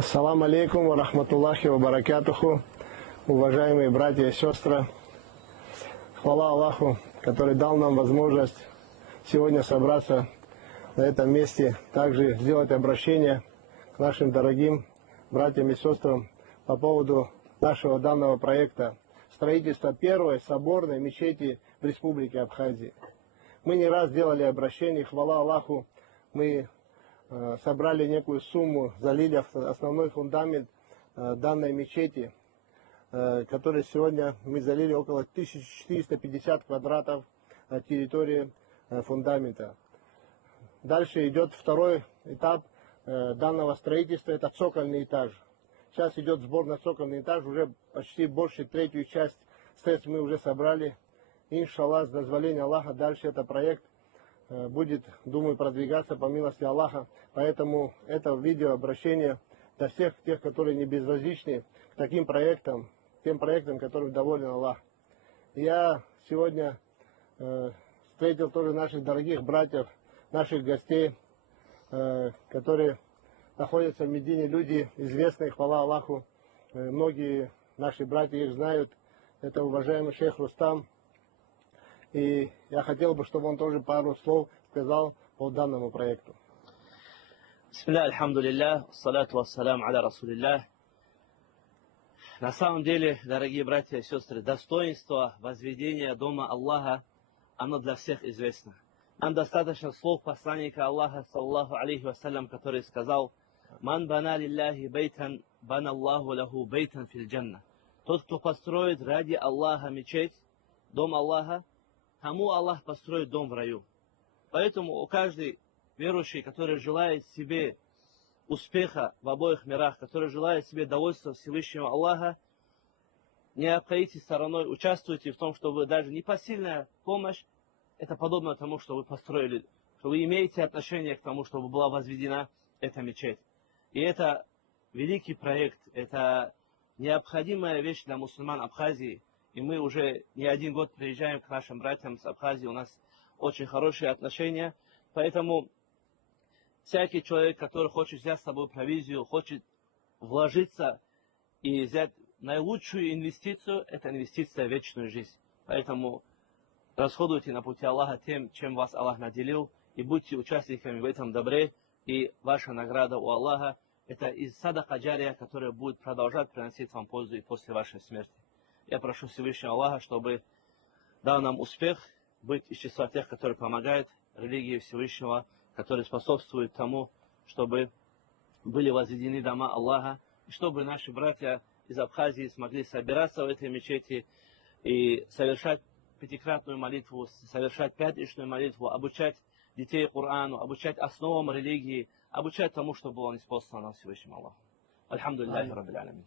Ассаламу алейкум ва рахматуллахи ва баракатуху. Уважаемые братья и сестры, хвала Аллаху, который дал нам возможность сегодня собраться на этом месте, также сделать обращение к нашим дорогим братьям и сестрам по поводу нашего данного проекта строительства первой соборной мечети в Республике Абхазия. Мы не раз делали обращение, хвала Аллаху, мы собрали некую сумму, залили основной фундамент данной мечети, который сегодня мы залили около 1450 квадратов территории фундамента. Дальше идет второй этап данного строительства, это цокольный этаж. Сейчас идет сбор на цокольный этаж, уже почти больше третью часть средств мы уже собрали. Иншаллах, с дозволения Аллаха, дальше этот проект будет, думаю, продвигаться по милости Аллаха. Поэтому это видеообращение для всех тех, которые не безразличны к таким проектам, тем проектам, которым доволен Аллах. Я сегодня встретил тоже наших дорогих братьев, наших гостей, которые находятся в Медине, люди известные, хвала Аллаху. Многие наши братья их знают. Это уважаемый шейх Рустам. И я хотел бы, чтобы он тоже пару слов сказал по данному проекту. Бисмилля, альхамдулилля, салату вассалям аля расулилля. На самом деле, дорогие братья и сестры, достоинство возведения дома Аллаха, оно для всех известно. Нам достаточно слов посланника Аллаха, саллаху алейхи вассалям, который сказал: «Ман бана лилляхи бейтан, бана Аллаху лаху бейтан фил джанна». Тот, кто построит ради Аллаха мечеть, дом Аллаха, тому Аллах построит дом в раю. Поэтому у каждой верующий, который желает себе успеха в обоих мирах, который желает себе довольства Всевышнего Аллаха, не обходите стороной, участвуйте в том, чтобы даже непосильная помощь, это подобно тому, что вы построили, что вы имеете отношение к тому, чтобы была возведена эта мечеть. И это великий проект, это необходимая вещь для мусульман Абхазии. И мы уже не один год приезжаем к нашим братьям с Абхазии, у нас очень хорошие отношения. Поэтому всякий человек, который хочет взять с собой провизию, хочет вложиться и взять наилучшую инвестицию, это инвестиция в вечную жизнь. Поэтому расходуйте на пути Аллаха тем, чем вас Аллах наделил, и будьте участниками в этом добре, и ваша награда у Аллаха – это из садака джария, которая будет продолжать приносить вам пользу и после вашей смерти. Я прошу Всевышнего Аллаха, чтобы дал нам успех быть из числа тех, которые помогают религии Всевышнего, которые способствуют тому, чтобы были возведены дома Аллаха, и чтобы наши братья из Абхазии смогли собираться в этой мечети и совершать пятикратную молитву, совершать пятничную молитву, обучать детей Корану, обучать основам религии, обучать тому, что было ниспослано Всевышнему Аллаху. Альхамдулиллахи раббил алямин.